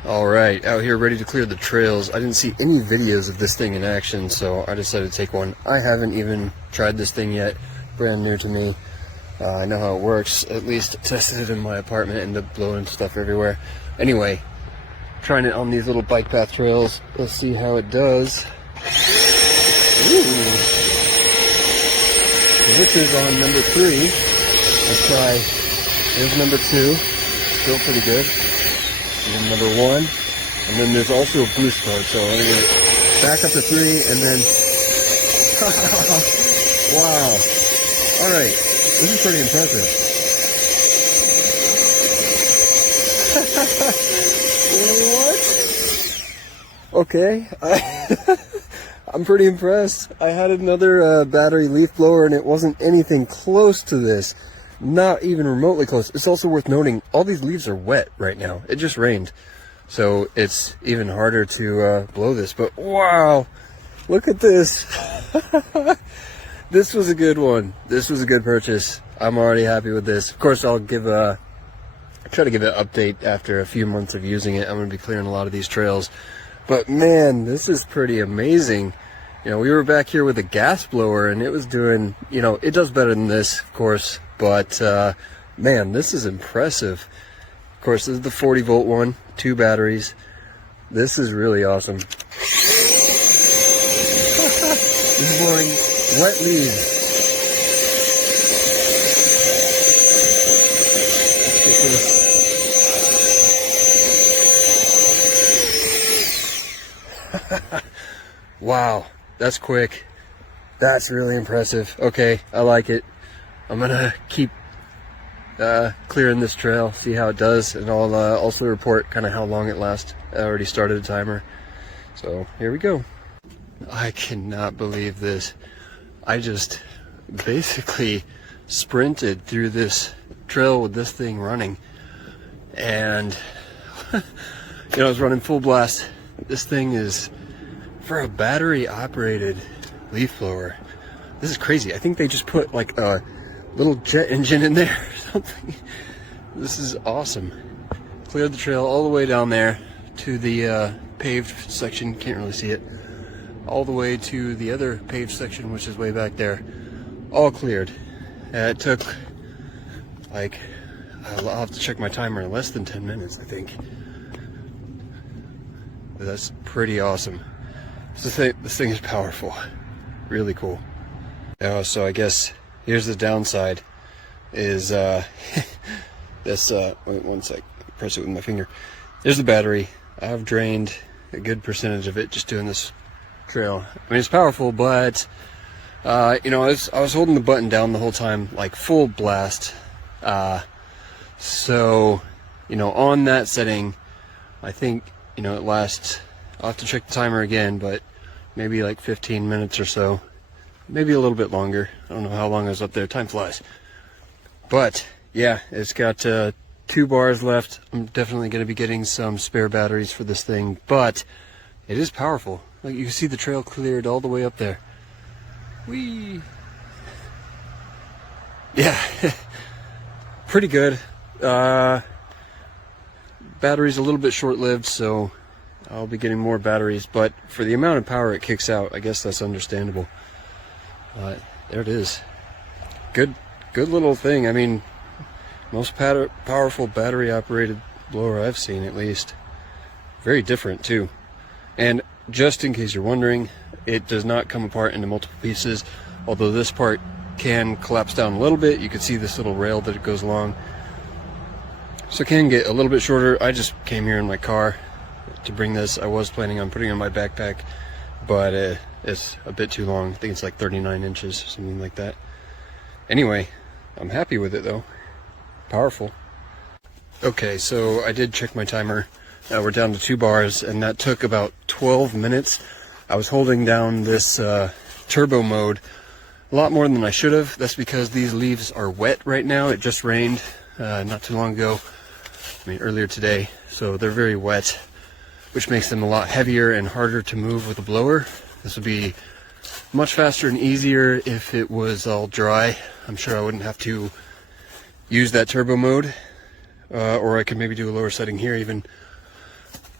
Alright, out here ready to clear the trails. I didn't see any videos of this thing in action, so I decided to take one. I haven't even tried this thing yet, brand new to me. I know how it works, at least tested it in my apartment, ended up blowing stuff everywhere. Anyway, trying it on these little bike path trails. Let's see how it does. Ooh. So this is on number 3. Let's try, here's number 2, still pretty good. And then number 1, and then there's also a boost mode, so I'm going to back up to 3, and then, wow, alright, this is pretty impressive. What? Okay, I'm pretty impressed. I had another battery leaf blower, and it wasn't anything close to this. Not even remotely close. It's also worth noting, all these leaves are wet right now. It just rained, so it's even harder to blow this. But wow, look at this. This was a good one. This was a good purchase. I'm already happy with this. Of course, I'll try to give an update after a few months of using it. I'm going to be clearing a lot of these trails. But man, this is pretty amazing. You know, we were back here with a gas blower, and it was doing, you know, it does better than this, of course. But, man, this is impressive. Of course, this is the 40 volt one, 2 batteries. This is really awesome. This is blowing wet leaves. Let's get this. Wow, that's quick. That's really impressive. Okay, I like it. I'm gonna keep clearing this trail, see how it does, and I'll also report kind of how long it lasts. I already started a timer, so here we go. I cannot believe this. I just basically sprinted through this trail with this thing running, and you know, I was running full blast. This thing is, for a battery operated leaf blower, this is crazy. I think they just put like a little jet engine in there or something. This is awesome. Cleared the trail all the way down there to the paved section, can't really see it, all the way to the other paved section, which is way back there. All cleared. It took like, I'll have to check my timer, less than 10 minutes I think. But that's pretty awesome. This thing is powerful. Really cool. So I guess here's the downside, is this, wait one sec, press it with my finger. There's the battery. I've drained a good percentage of it just doing this trail. I mean, it's powerful, but, you know, I was holding the button down the whole time, like full blast. So, you know, on that setting, I think, you know, it lasts, I'll have to check the timer again, but maybe like 15 minutes or so. Maybe a little bit longer. I don't know how long I was up there. Time flies. But yeah, it's got 2 bars left. I'm definitely going to be getting some spare batteries for this thing, but it is powerful. Like, you can see the trail cleared all the way up there. Whee! Yeah, pretty good. Battery's a little bit short-lived, so I'll be getting more batteries, but for the amount of power it kicks out, I guess that's understandable. There it is. Good little thing. I mean, most powerful battery operated blower I've seen, at least. Very different too. And just in case you're wondering, it does not come apart into multiple pieces, although this part can collapse down a little bit. You can see this little rail that it goes along, so it can get a little bit shorter. I just came here in my car to bring this. I was planning on putting it in my backpack, but it's a bit too long. I think it's like 39 inches, something like that. Anyway, I'm happy with it though. Powerful. Okay, so I did check my timer. We're down to 2 bars, and that took about 12 minutes. I was holding down this turbo mode a lot more than I should have. That's because these leaves are wet right now. It just rained not too long ago. I mean, earlier today. So they're very wet, which makes them a lot heavier and harder to move with a blower. This would be much faster and easier if it was all dry. I'm sure I wouldn't have to use that turbo mode, or I could maybe do a lower setting here even.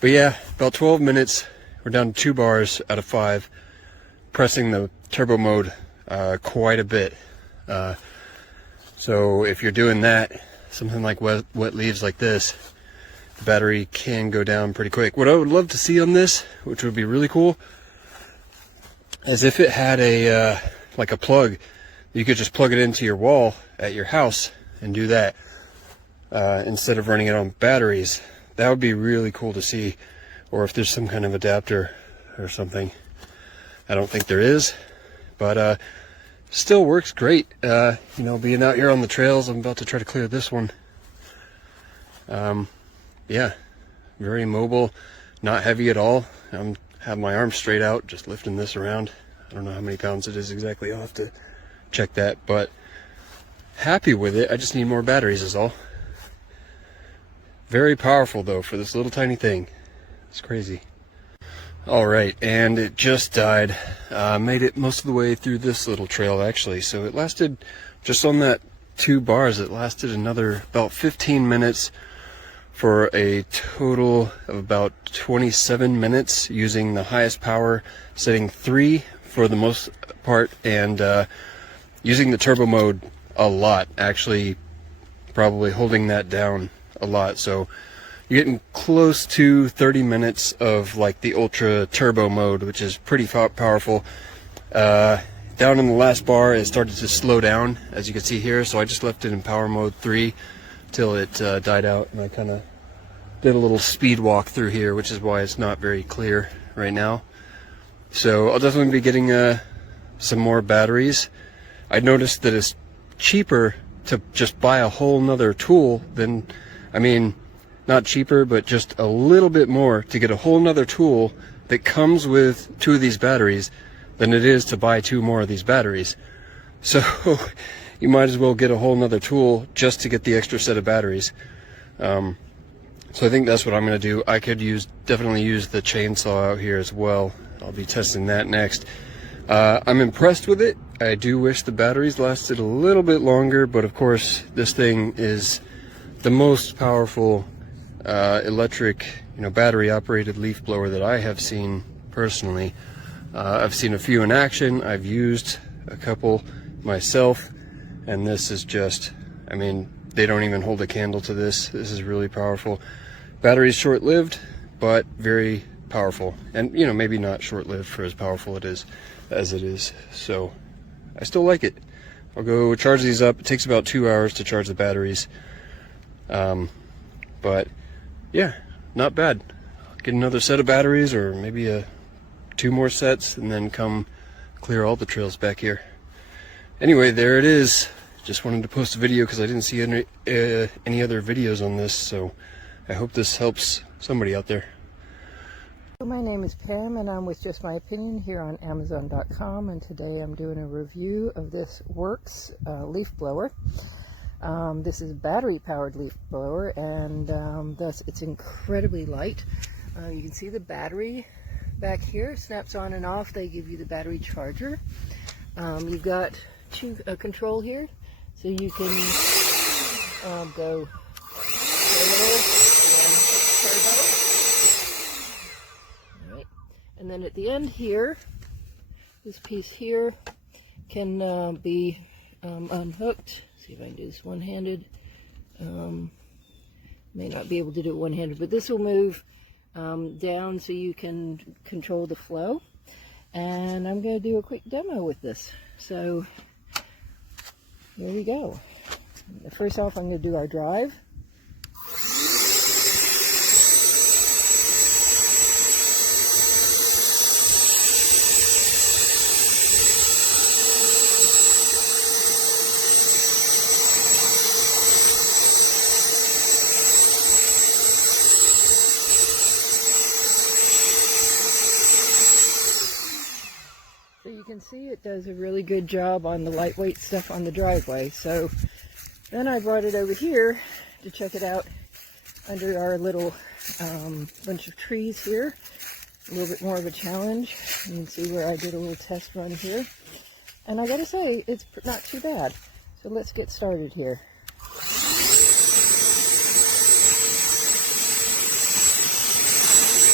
But yeah, about 12 minutes. We're down to 2 bars out of 5, pressing the turbo mode quite a bit. So if you're doing that, something like wet leaves like this, the battery can go down pretty quick. What I would love to see on this, which would be really cool, is if it had a like a plug, you could just plug it into your wall at your house and do that instead of running it on batteries. That would be really cool to see. Or if there's some kind of adapter or something. I don't think there is, but still works great. You know, being out here on the trails, I'm about to try to clear this one. Yeah, very mobile, not heavy at all. I'm have my arms straight out, just lifting this around. I don't know how many pounds it is exactly. I'll have to check that, but happy with it. I just need more batteries is all. Very powerful though for this little tiny thing. It's crazy. All right, and it just died. Made it most of the way through this little trail actually. So it lasted, just on that 2 bars, it lasted another about 15 minutes for a total of about 27 minutes using the highest power, setting 3 for the most part, and using the turbo mode a lot, actually probably holding that down a lot. So you're getting close to 30 minutes of like the ultra turbo mode, which is pretty powerful. Down in the last bar it started to slow down, as you can see here, so I just left it in power mode 3 till it died out, and I kind of did a little speed walk through here, which is why it's not very clear right now. So I'll definitely be getting some more batteries. I noticed that it's cheaper to just buy a whole nother tool than, I mean, not cheaper, but just a little bit more to get a whole nother tool that comes with 2 of these batteries than it is to buy 2 more of these batteries. So you might as well get a whole nother tool just to get the extra set of batteries. So I think that's what I'm going to do. I could definitely use the chainsaw out here as well. I'll be testing that next. I'm impressed with it. I do wish the batteries lasted a little bit longer, but of course this thing is the most powerful electric, battery operated leaf blower that I have seen personally. I've seen a few in action. I've used a couple myself, and this is just, I mean, they don't even hold a candle to this. This is really powerful. Battery's short-lived, but very powerful, and maybe not short-lived for as powerful as it is. So I still like it. I'll go charge these up. It takes about 2 hours to charge the batteries, but yeah, not bad. Get another set of batteries, or maybe 2 more sets, and then come clear all the trails back here. Anyway, there it is. Just wanted to post a video because I didn't see any other videos on this, so I hope this helps somebody out there. My name is Pam, and I'm with Just My Opinion here on Amazon.com, and today I'm doing a review of this WORX leaf blower. This is a battery-powered leaf blower, and thus it's incredibly light. You can see the battery back here snaps on and off. They give you the battery charger. You've got a control here, so you can go little and turbo. All right. And then at the end here, this piece here can be unhooked. See if I can do this one-handed. May not be able to do it one-handed, but this will move down so you can control the flow. And I'm going to do a quick demo with this. So here we go. First off, I'm going to do our drive. So you can see it does a really good job on the lightweight stuff on the driveway. So then I brought it over here to check it out under our little bunch of trees here. A little bit more of a challenge. You can see where I did a little test run here. And I gotta say, it's not too bad. So let's get started here.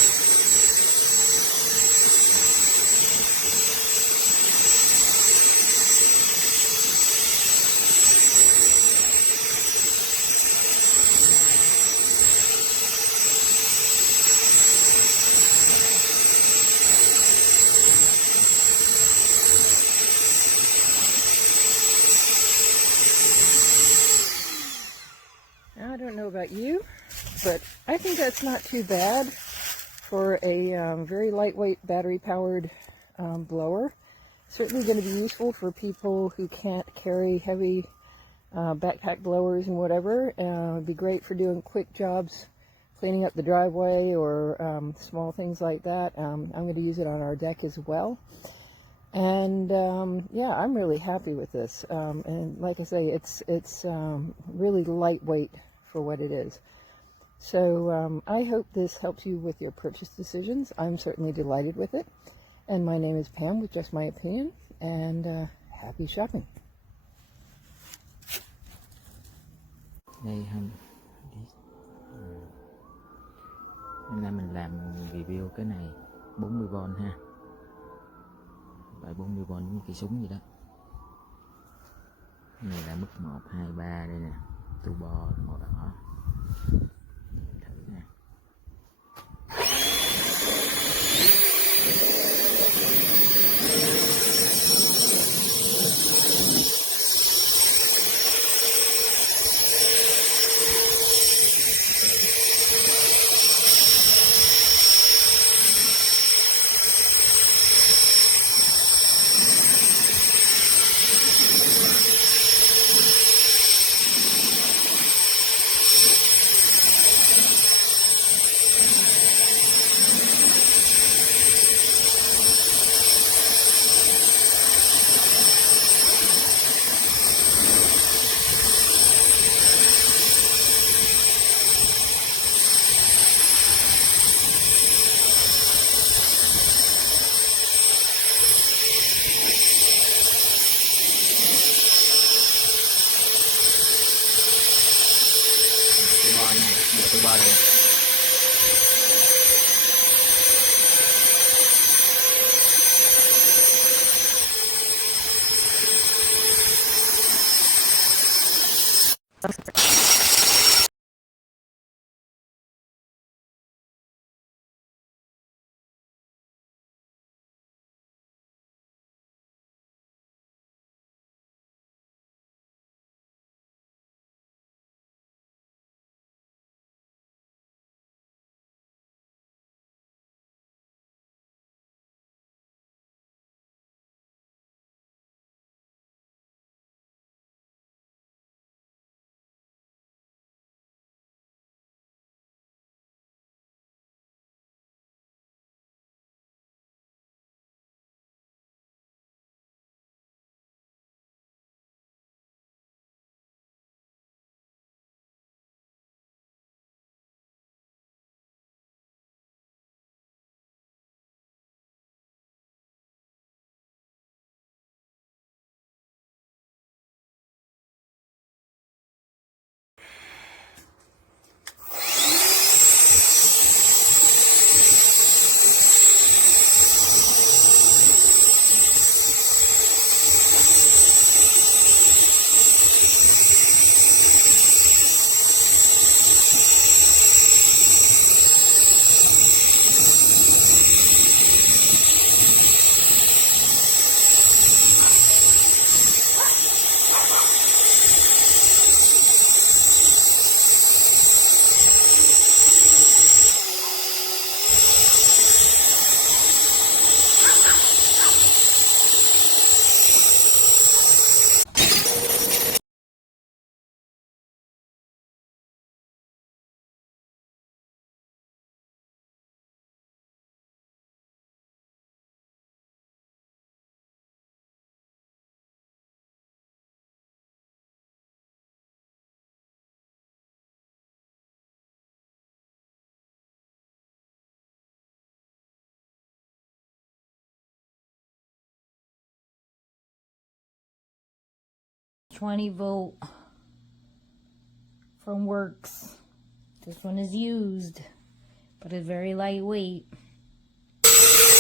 but I think that's not too bad for a very lightweight battery-powered blower. Certainly going to be useful for people who can't carry heavy backpack blowers and whatever. It'd be great for doing quick jobs, cleaning up the driveway or small things like that. I'm going to use it on our deck as well. And yeah, I'm really happy with this. And like I say, it's really lightweight for what it is. So I hope this helps you with your purchase decisions. I'm certainly delighted with it. And my name is Pam with Just My Opinion, and happy shopping. Đây hôm hôm nay mình làm review cái này 40V ha, loại 40V giống như cây súng vậy đó. Cái này là mức 1, 2, 3 đây nè, turbo màu đỏ. Thử nè. Turbo đây. .20V from WORX. This one is used, but it's very lightweight.